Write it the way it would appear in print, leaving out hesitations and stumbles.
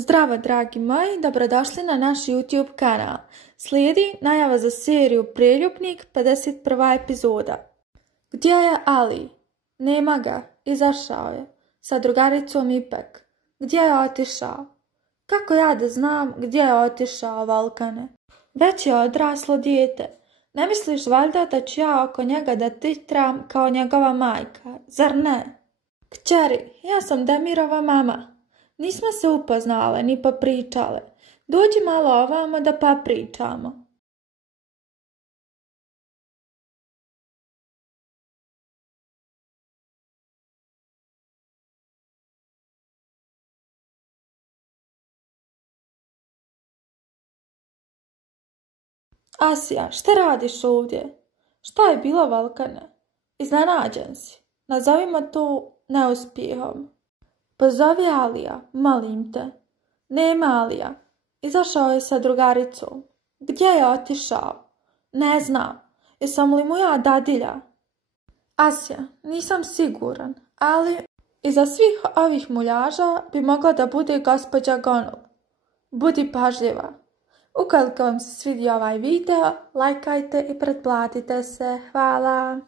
Zdravo dragi moji, dobrodošli na naš YouTube kanal. Slijedi najava za seriju Preljupnik, 51. epizoda. Gdje je Ali? Nema ga, izašao je. Sa drugaricom Ipek. Gdje je otišao? Kako ja da znam gdje je otišao, Volkane? Već je odraslo dijete. Ne misliš valjda da ću ja oko njega da titram kao njegova majka, zar ne? Kćeri, ja sam Demirova mama. Nismo se upoznale ni popričale. Dođi malo ovamo da popričamo. Asija, šta radiš ovdje? Šta je bilo, Volkane? Iznenađen si. Nazovimo to neuspjehom. Pozovi Alija, molim te. Nema Alija. Izašao je sa drugaricom. Gdje je otišao? Ne znam. Jesam li mu ja dadilja? Asja, nisam siguran, ali iza svih ovih muljaža bi mogla da bude gospođa Gonul. Budi pažljiva. Ukoliko vam se svidio ovaj video, lajkajte i pretplatite se. Hvala.